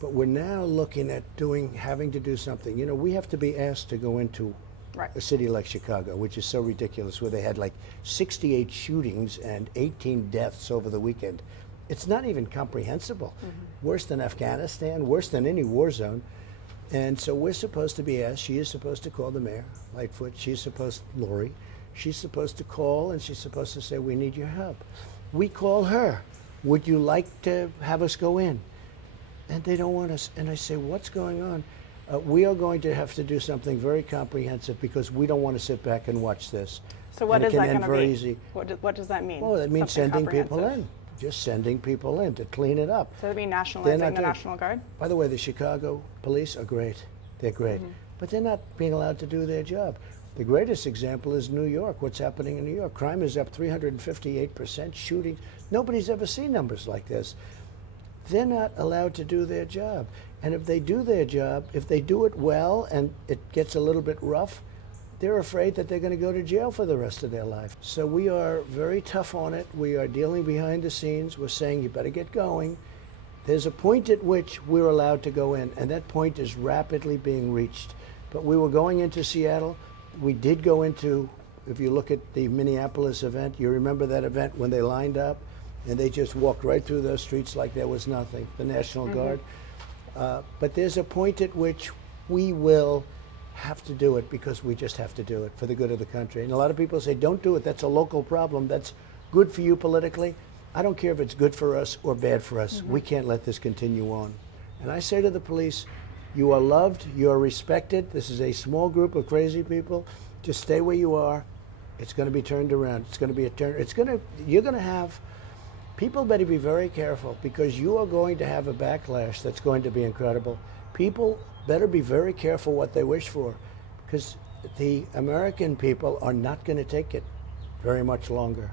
But we're now looking at having to do something. You know, we have to be asked to go into a city like Chicago, which is so ridiculous, where they had like 68 shootings and 18 deaths over the weekend. It's not even comprehensible. Worse than Afghanistan, worse than any war zone. And so we're supposed to be asked, she is supposed to call the mayor, Lightfoot, Lori, she's supposed to call and she's supposed to say, we need your help. We call her, would you like to have us go in? And they don't want us. And I say, what's going on? We are going to have to do something very comprehensive because we don't want to sit back and watch this. So what is that going to be? Easy. What does that mean? Well, that means sending people in. Just sending people in to clean it up. So that means nationalizing the National Guard? By the way, the Chicago police are great. They're great. But they're not being allowed to do their job. The greatest example is New York. What's happening in New York? Crime is up 358%. Shootings. Nobody's ever seen numbers like this. They're not allowed to do their job. And if they do their job, if they do it well and it gets a little bit rough, they're afraid that they're going to go to jail for the rest of their life. So we are very tough on it. We are dealing behind the scenes. We're saying you better get going. There's a point at which we're allowed to go in, and that point is rapidly being reached. But we were going into Seattle. We did go into, if you look at the Minneapolis event, you remember that event when they lined up and they just walked right through those streets like there was nothing, the National Guard. But there's a point at which we will have to do it because we just have to do it for the good of the country. And a lot of people say, don't do it, that's a local problem, that's good for you politically. I don't care if it's good for us or bad for us. We can't let this continue on. And I say to the police, you are loved, you are respected. This is a small group of crazy people. Just stay where you are. It's going to be turned around. It's going to be a turn. You're going to have, people better be very careful because you are going to have a backlash that's going to be incredible. People better be very careful what they wish for because the American people are not going to take it very much longer.